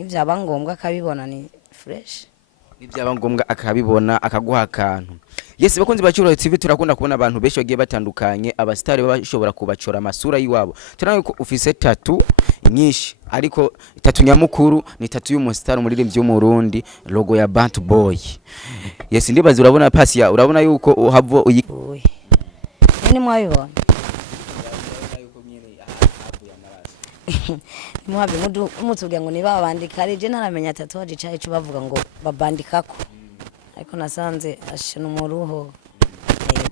ivyaba ngombwa akabibona ni fresh. Ivyaba ngombwa akabibona akaguha akantu. Yes, bakunzi bacuro TV turakunda kubona abantu benshi bagiye batandukanye abastari bashobora kubacora amasura yiwabo. Turanaye ko ufise tatu nyinshi ariko tatu nyamukuru ni tatu y'umustar umuririmbyi w'umurundi logo ya Bantu Bwoy. Yes, ndibaza urabona pasi ya urabona yuko uhavo Uy. Ni mwabibona. Mwabe umutubwira ngo niba bandika ari je naramenya tatuwaje cyaje cyo bavuga ngo babandikako. Ariko nasanze ashina umuruho. Yego.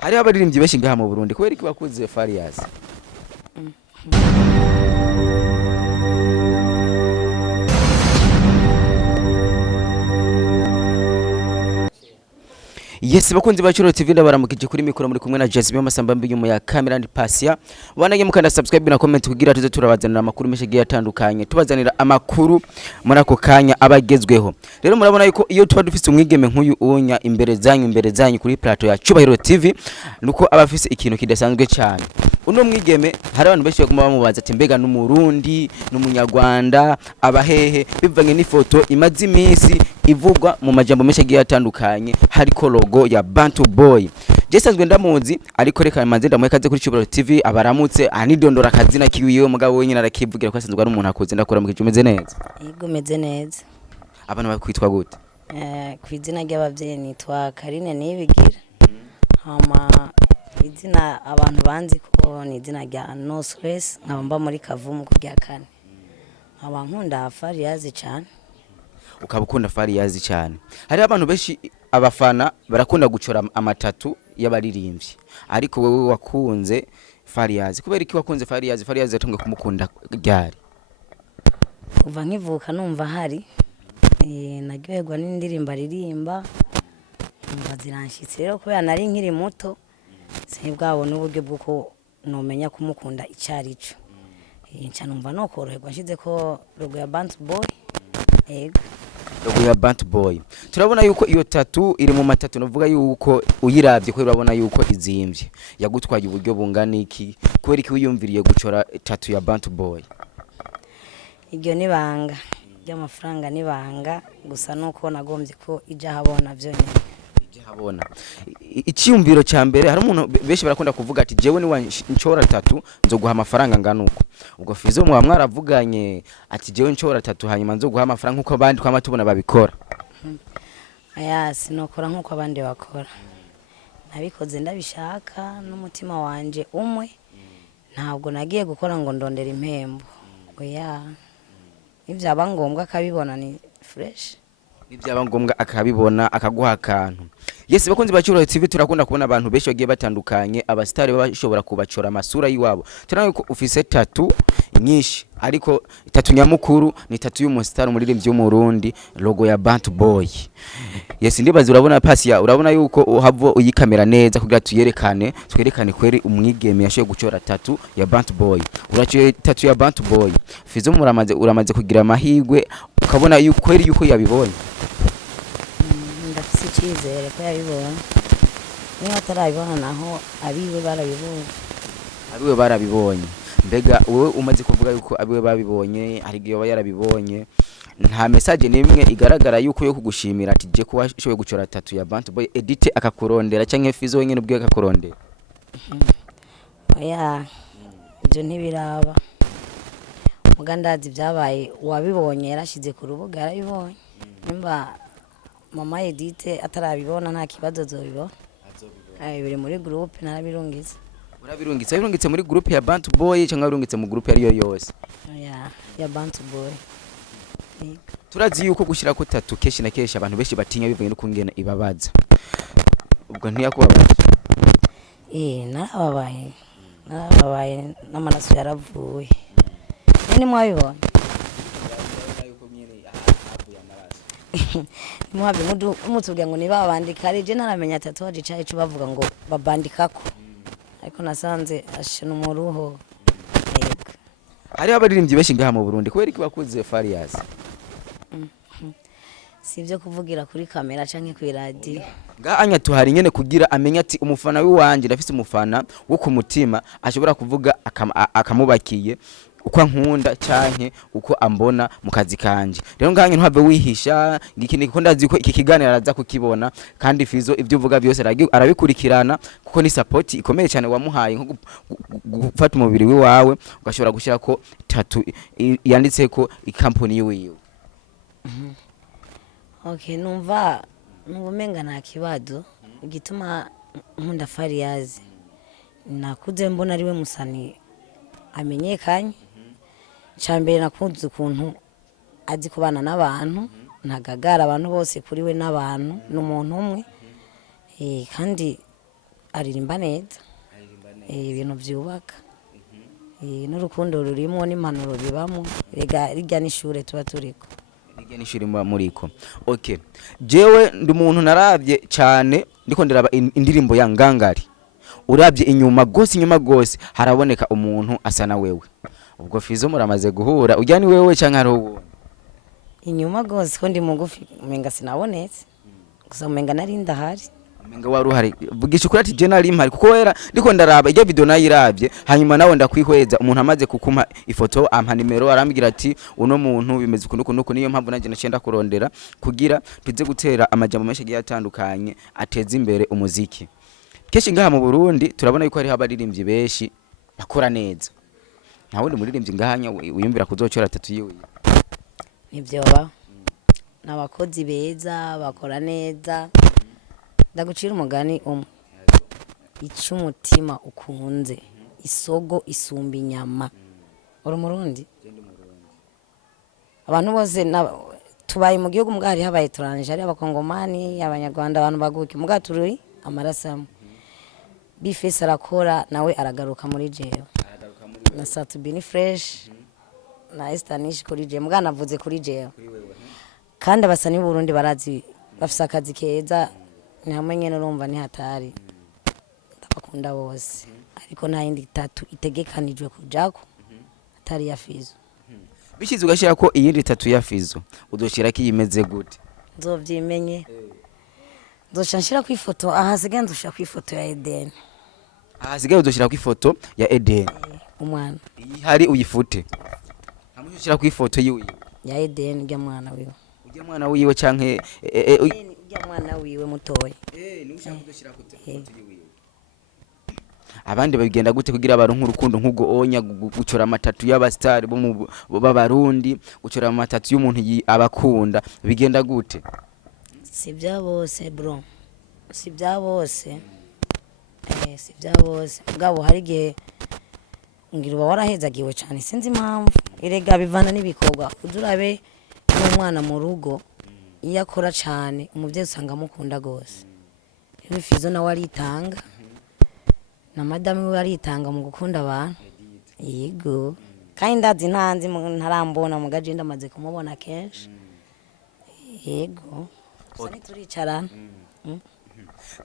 Hari abaririmbyi benshi ngaha mu Burundi kubera iki bakuze Farias. Yes, bakunzi bacuro TV ndabaramukije kuri mikoro muri kumwe na Jasmine Masamba mbinyuma ya camera and Pasia. Wanage mukanda subscribe na comment kugira tuze turabazanira amakuru menshi giye atandukanye. Tubazanira amakuru muri ako kanya abagezweho. Rero murabona yuko iyo tuba dufise umwigeme nk'uyu unya imbere zanyu kuri plateau ya Cyubahiro TV nuko abafise ikintu kidasanzwe cyane. Uno mwigeme hari abantu benshi bakoma bamubaza ati mbega n'umurundi n'umunyarwanda abahehe bivanye n'ifoto imaze iminsi ivugwa mu majambo menshi giye atandukanye hariko logo ya Bantu Bwoy. Jesanzwe ndamuzi ariko reka manze ndamuhekaze kuri Cyubahiro TV abaramutse anidondora akazina kiwiyo mugabo wenyine arakivugira ko asanzwe ari umuntu akoze ndakora mu kijumeze neza. Yego meze neza. Abantu bakwitwa gute? Kwizina ry'abavyeyi nitwa Karine nibigira. Hama izina abantu banzi ko ni izina rya No Stress nkaba muri Kavumu kujya kane. Abankunda Farias cyane. Ukabukunda Farias cyane. Hari abantu benshi abafana barakunda gucora amatatu y'abaririmbyi ariko wewe wakunze Farias kubera iki wakunze Farias yatumwe kumukunda ryari kuva nkivuka numva hari naryoherwa n'indirimbo aririmba numva ziranshitse rero kubera nari nkiri muto sibwabona uburyo bw'uko nomenya kumukunda icyarico nca numva no koroherwa nshize ko logo ya Bantu Bwoy ego logo ya Bantu Bwoy. Turabona yuko iyo tatu iri mu matatu novuga yuko uyiravye ko urabona yuko izimvye yagutwaye uburyo bungana iki kubera iki wiyumviriye gucora tatu ya Bantu Bwoy. Iryo nibanga ry'amafaranga nibanga gusa nuko nagombye ko ija habona vyonyene habona icyumviro cya mbere hari umuntu benshi barakunda kuvuga ati jewe ni nchora tatu nzoguha amafaranga nganuko ubwo Fizzo mwa mwaravuganye ati jewe nchora tatu hanyuma nzoguha amafaranga nkuko abandi kwa matubona babikora. Aya sinokora nkuko abandi bakora nabikoze ndabishaka n'umutima wanje umwe ntabwo nagiye gukora ngo ndondera impembo oya ivyaba ngombwa akabibona ni fresh. Ivyaba ngombwa akabibona akaguha akantu. Yes, bakunzi bacuro TV turakunda kubona abantu benshi bagiye batandukanye abastari bashobora kubacora amasura yiwabo. Turanaye ko ufise tatu nyinshi ariko tatu nyamukuru ni tatu y'umustar umuririmbyi w'umurundi logo ya Bantu Bwoy. Yes, ndibaza urabona pasi ya urabona yuko uhavo uyikamera neza kugira tuyerekane twerekane kweri umwigeme yashoye gucora tatu ya Bantu Bwoy. Uraciye tatu ya Bantu Bwoy. Fizzo uramaze kugira amahigwe ukabona yuko kweri yuko yabibonye. Ndafise icyizere ko yabibona niba atarabibona naho abiwe barabibonye mbega wowe umaze kuvuga yuko abiwe babibonye ari giyo yarabibonye nta message nimwe igaragara yuko yo kugushimira ati je ko washoboye gucora tatu ya Bantu Bwoy edit akakurondera canke Fizzo wenyine ubwiye akakurondera. Oya ibyo ntibiraba mugandazi byabaye wabibonye yarashize ku rubuga yarabibonye nimba mama edite atarabibona nta kibazo zobibona biri muri groupe narabirungitse urabirungitse muri groupe ya Bantu Bwoy cyangwa urungitse mu groupe ariyo yose ya Bantu Bwoy. Turazi yuko gushira ko tatu keshi na keshi abantu benshi batinya bivanye no kungena ibabaza ubwo ntiyakubabaza. Narababaye n'amaraso yaravuye ni mwabibona mwabe umutubwira ngo niba bandika ari je naramenya tatuwaje cyaje cyo bavuga ngo babandikako ariko nasanze ashina umuruho. Yego. Hari abaririmbyi benshi ngaha mu Burundi kubera iki bakuze Farias. Sivyo kuvugira kuri kamera canke kuri radio. Anya tuhari nyene kugira amenya ati umufana w'iwanje ndafise umufana wo ku mutima ashobora kuvuga akamubakiye uko ankunda canke uko ambona mu kazi kanje. Rero nganye ntwave wihisha ngikini kuko ndazi ko iki kiganiro araza kukibona kandi Fizzo ivyo uvuga byose arabikurikirana kuko ni support ikomeye cyane wamuhaye nko gufata umubiri wawe ugashobora gushira ko tattoo yanditse ko company yiwe. Okay, numva umenga nta kibazo gituma nkunda Fariyazi. Nakuze mbona ariwe musani amenyekanye. Cyambere nakunze ukuntu azi kubana n'abantu, ntagagara abantu bose kuri we n'abantu n'umuntu umwe. Kandi aririmba neza. Ibintu byubaka. N'urukundo rurimo n'impanuro bibamo. Rijya n'ishure tuba turiko. Rijya n'ishure muriko. Okay. Jewe ndi umuntu naravye cyane ndiko ndiraba indirimbo ya Ngangari. Urabye inyuma gose haraboneka umuntu asa na wewe. Ubwo Fizzo muramaze guhura ujya ni wewe canke ari uwo? Inyuma gose ko ndi mugufi umenga sinabonetse. Gusa umenga nari ndahari. Umenga wari uhari. Vugisha kuri ati je nari impari kuko wera ndiko ndaraba iyo video nayiravye hanyuma nawe ndakwihweza umuntu amaze kukuma ifoto ampa nimero arambwira ati uno muntu bimeze kunuko niyo mpamvu nanje nacenda kurondera kugira tuze gutera amajambo menshi giye atandukanye ateza imbere umuziki. Keshi ngaha mu Burundi turabona yuko hari abaririmbyi beshi bakora neza. Nta wundi muririmbyi ngahanya uyumvira kuzocora tattoo yiwe. Nivyo ba. Nabakozi beza bakora neza. Ndagucira umugani icumutima ukunze isogo isumba inyama. Uri Murundi? Abantu bose tubaye mu gihugu mbwari habaye turanje ari abakongomani abanyarwanda abantu baguki mbwa turi amarasamo. Bifese arakora nawe aragaruka muri jewe. Na Satubini fresh na Estanish kuri jewe mbwa navuze kuri jewe. Kandi abasani b'u Burundi barazi bafisa akazi keza ni hamwe nyene urumva ni hatari. Ndabakunda bose ariko nta yindi tattoo itegekanijwe kujako atari ya Fizzo. Bishize ugashira ko iyindi tattoo ya Fizzo udoshira ki yimeze gute? Nzovyimenye. Nzoshira ku ifoto ahasigaye nzoshira ku ifoto ya Eden. Ahasigaye udoshira ku ifoto ya Eden. Umwana. Hari uyifute. Hamwe ushira ku ifoto yiwe. Ya Eden ujya mwana wiwe. Ujya mwana wiwe canke ujya mwana wiwe mutoye. Ni ushaka kudoshira ku ifoto yiwe. Abandi babigenda gute kugira abantu nk'urukundo nk'ugo onya gucora amatatu y'abastar bo b'abarundi gucora amatatu y'umuntu abakunda bigenda gute? Si bya bose bro. Si bya bose. Si bya bose. Mugabo hari gihe ngira warahezagiwe cyane sinzi impamvu. Irega bivana n'ibikorwa. Udurabe n'umwana mu rugo iyo akora cyane umuvyeyi usanga mukunda gose. Fizzo nawe aritanga. Na madame we aritanga mu gukunda abantu. Yego. Kandi ndazi ntanzi ntarambona mugaje ndamaze kumubona kenshi. Yego. Sani turicarana.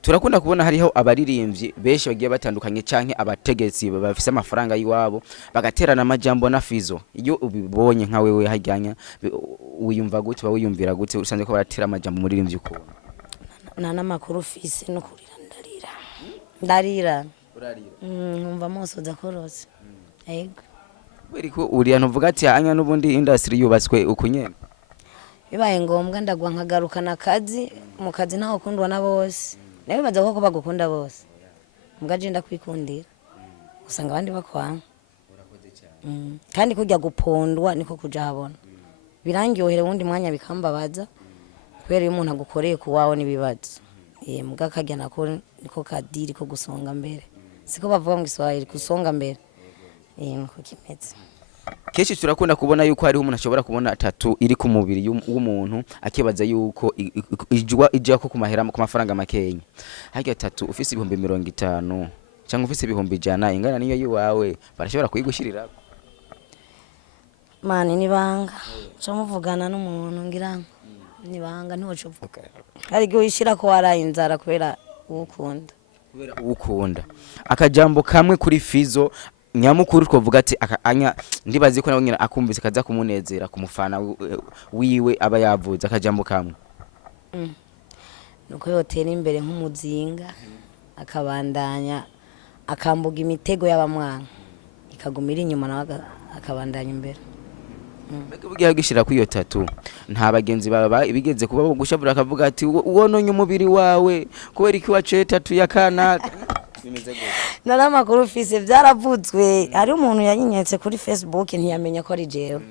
Turakunda kubona hariho abaririmbyi beshi bagiye batandukanye canke abategetsi bafise amafaranga yiwabo bagaterana amajambo na Fizzo. Iyo ubibonye nka wewe hajyanya wiyumva gute wiyumvira gute usanze ko baratera amajambo muririmbyi uko? Na makuru fise no kurira ndarira. Urarira. Numva moso zakorose. Yego. Beriko uriya ntuvuga ati anya nubundi industry yubatswe ukunyene. Bibaye ngombwa ndagwa nkagarukana akazi mu kazi ntaho kundwa na bose. Nawe baza ko bagukunda bose. Mugaje ndakwikundira. Usanga abandi bakwanga. Urakoze cyane. Kandi kujya gupondwa niko kuja habona. Birangyohere wundi mwanya bikambabaza. Kubera umuntu agukoreye kuwaho nibibazo. Muga kajya nakora niko kadiri ko gusonga mbere. Siko bavuga mu Kiswahili kusonga mbere. Nko kimeze. Keshi turakunda kubona yuko hariho umuntu ashobora kubona tattoo iri ku mubiri w'umuntu akibaza yuko ijya ko kumahera ku mafaranga makenya. Hajya tattoo ufise 50 cyangwa ufise 100 ingana niyo yiwawe barashobora kuyigushirira. Mani nibanga. Camuvugana n'umuntu ngira nibanga ntoco vuga. Hari gihe uyishira ko waraye inzara kubera ukunda. Akajambo kamwe kuri Fizzo nyamukuru twovuga ati anya ndibazi ko nawe nyina akumvise kaza kumunezera kumufana wiwe aba yavuze akajambo kamwe. Nuko yotera imbere nk'umuzinga akabandanya akambuga imitego y'abamwana ikagumira inyuma nawe akabandanya imbere. Mbega ugiye gishira ku iyo tatu nta bagenzi baba ibigeze kuba gushavura akavuga ati wononye umubiri wawe kubera iki waciye tatu ya kanaka bimeze gute? N'amakuru ufise byaravuzwe, hari umuntu yanyinyetse kuri Facebook ntiyamenya ko ari jewe,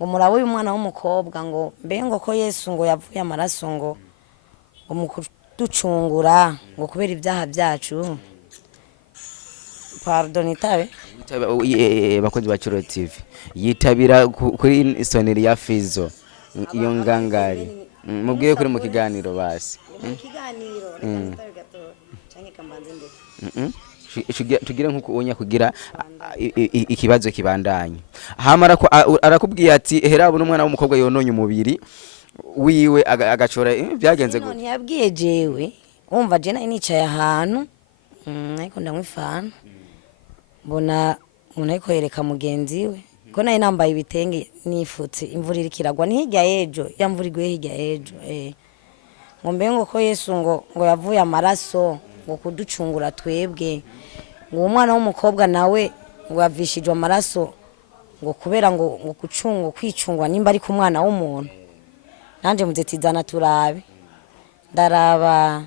ngo murabo uyu mwana w'umukobwa ngo mbe ngo ko Yesu ngo yavuye amaraso ngo mu kuducungura ngo kubera ibyaha byacu. Pardon itabe bakozi ba Chiro TV yitabira kuri isoneri ya Fizzo iyo ngangari mubwiye kuri mu kiganiro basi tugire nkuko unya kugira ikibazo kibandanye hamara ko arakubwiye ati hera abo n'umwana w'umukobwa yononye umubiri wiwe agacora byagenze gute? None yabwiye jewe umva je nari nicaye ahantu ariko ndamwifana mbona umuntu ariko yereka mugenzi we ko nayo nambaye ibitenge nifutse imvura irikiragwa ni hirya y'ejo ya mvura iguye hirya y'ejo ngo mbe ngo ko Yesu ngo yavuye amaraso ngo kuducungura twebwe ngo umwana w'umukobwa nawe ngo yavishijwe amaraso ngo kubera ngo kwicungwa nimba ari ku mwana w'umuntu. Nanje muzetizana turabe ndaraba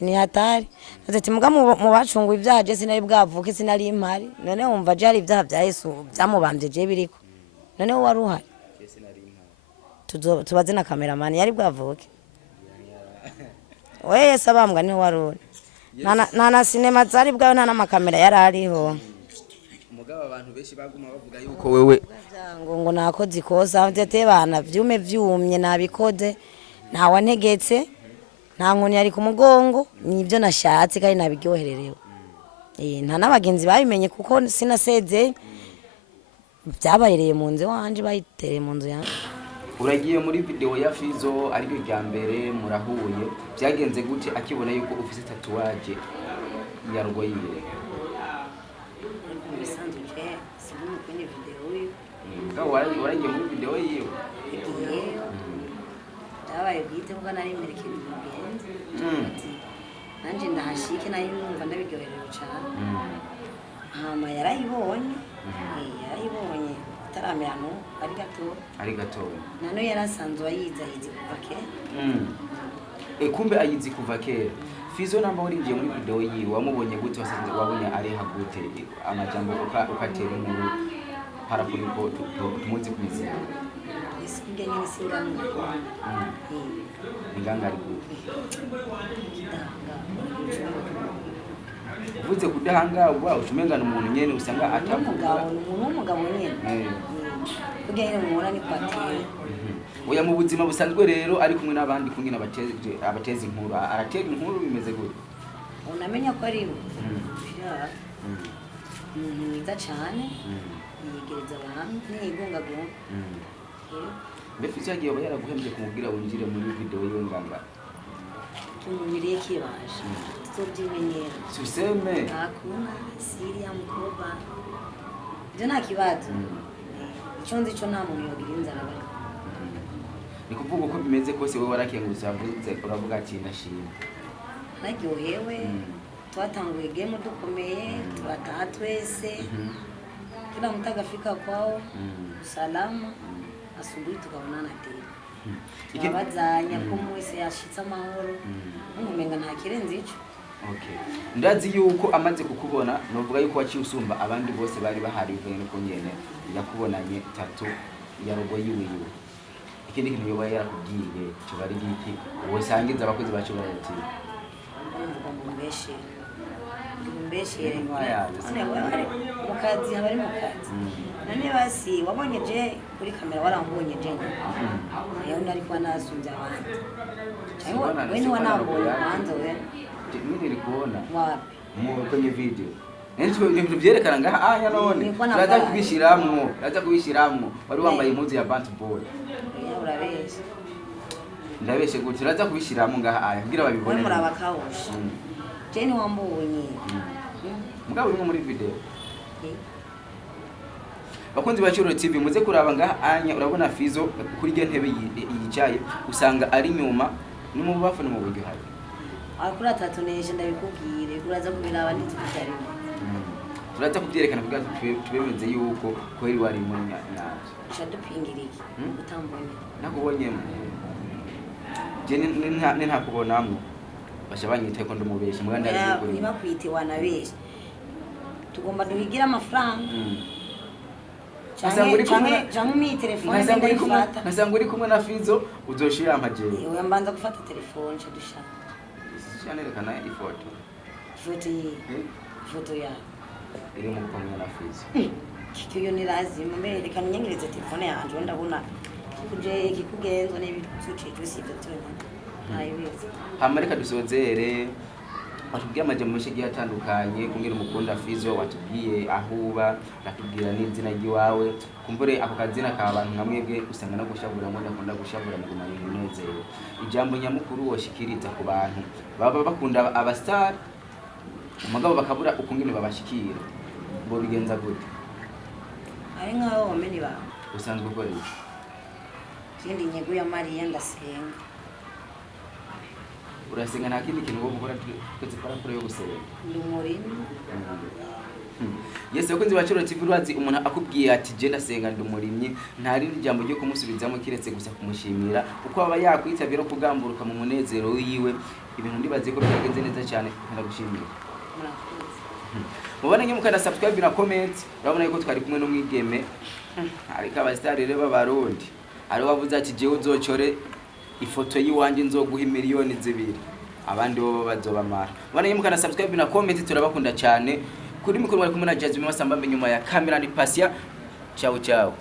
ni hatari ati muga mu bacungwa ibyaha je sinari bwavuke sinari impari none wumva je hari ibyaha bya Yesu byamubambye je biriko none wari uhari tubaze na cameraman yari bwavuke we Yesu abambwa ni wari uri nta cinema zari bwawe nta n'amakamera yari ariho mugabo abantu benshi baguma bavuga yuko wewe ngo nakoze ikosa ndete bana vyume vyumye nabikode ntawa ntegetse nta nkoni yari ku mugongo nibyo nashatse kandi nabiryohererewe. Nta n'abagenzi babimenye kuko sinaseze byabayereye mu nzu wanje bayitereye mu nzu yanjye. Uragiye muri video ya Fizzo ariko rya mbere murahuye byagenze gute akibona yuko ufite tatuwaje ya rugo yiwe? Bisanzwe sibumu kwenye video hiyo. Waragiye muri video yiwe? Dabaye bwite kuko nari merekeye umugenzi nanje ndahashike nari numva ndabiryoherewe cyane hama yarayibonye taramira no ari gato nano yarasanzwe ayiza kuva kera kumbe ayizi kuva kera. Fizzo namba waringiye muri video yiwe wamubonye gute wasanze wabonye ari hagute amajambo ukatera inkuru parapoliko tumuzi kwizi Singe nyine singanga inganga ari gute uvuze kudahangagwa ucumengana umuntu nyene usanga atavuga umugabo nyene kugira ngo mubona ni kwateye oya mu buzima busanzwe rero ari kumwe n'abandi kumwe abateze inkuru aratera inkuru bimeze gute unamenya ko ari mwiza cyane yigereza abantu nigungagunga Fizzo yagiye yaraguhembye kumubwira winjire muri video yiwe nganga tumubiriye kibaje tuzobyimenyera suseme akuna siri ya mkoba je nta kibazo icyo nzi cyo nta muntu yogira inzara bari ni kuvuga uko bimeze kose wewe warakengurutse yavuze uravuga ati ndashima naryohewe twatanguye game dukomeye turataha twese kila mtu akafika kwao salama asubuhi tukabonana tena ikabazanya ko mwese yashitse amahoro umumenga nta kirenze ico. Okay, ndazi yuko amaze kukubona novuga yuko waciye usumba abandi bose bari bahari vene ko nyene yakubonanye tatu ya rogo yiwe. Ikindi kintu yoba yarakubwiye cyo bari giki wosangiza abakozi bacu barati mbeshe none wari mukazi habari mukazi none basi wabonye je kuri kamera warambonye je ngo nari kwa nasunja abandi cyangwa wewe wanambonye kwanza we mimi nilikuona wapi kwenye video nitwe ibintu byerekana ngaha none raza kubishiramwo wari wambaye impuzu ya Bantu Bwoy urabeshe ndabeshe gute raza kubishiramwo ngaha kugira babibone muri abakawusha Jeni wambonye mugabo uri muri video bakunzi ba Chiro TV muze kuraba ngaha urabona Fizzo kuri ge ntebe yicaye usanga ari nyuma ni mu bafu ni mu buryo hari akura tatunesha ndabikubwire uraza kubiraba nitutari turaza kubyerekana kugira tubemeze yuko ko iri wari muri nyaje shadupingiriki utambonye nakubonye je ni nta kubonamwe basha banyita ko ndumubeshe mwanda ari kuri niba kwite wanabeshe tugomba duhigira amafaranga Jangu mi telefone ndayifata. Nasanga uri kumwe na Fizzo uzoshira amajeri. Oya mbanza gufata telefone cyo dushaka. Shanelekana ifoto. Foto ya. Iri mu kumwe na Fizzo. Kiyo ni lazima mbere reka nyengereze telefone yanje ndabona kuje kikugenzo n'ibisucije sivyo tone. Nayibizi. Hamarika dusozere watubwiye amajambo menshi agiye atandukanye kungira umukunda Fizzo watubwiye ahuba natubwira n'izina ryiwawe kumbure ako kazina ka abantu nkamwebwe usanga no gushabura ngo ndakunda gushabura mu guma y'umunezero ijambo nyamukuru woshikiriza ku bantu baba bakunda abastar umugabo bakabura ukungene babashikira ngo bigenza gute ari nkaho wamenye ba usanzwe ukora iki sindi nyego ya Maria ndasenga urasenga nta kindi kintu wo gukora twese parakure yo gusenga ndumurimo Yese ukunzi bacuro TV rwazi umuntu akubwiye ati je ndasenga ndumurimye nta rindi jambo ryo kumusubizamo kiretse gusa kumushimira uko aba yakwitabira kugamburuka mu munezero wiwe ibintu ndibaze ko byagenze neza cyane ndagushimira mubona nge mukanda subscribe na comment urabona yuko twari kumwe n'umwigeme ariko abasitari rero b'abarundi ari wavuze ati je uzocore ifoto yiwanje nzoguha miliyoni 2 abandi bo bazobamara bana yimukana subscribe na comment turabakunda cyane kuri mikoro bari kumwe na Jazz Masamba nyuma ya kamera ni Pasia ciao ciao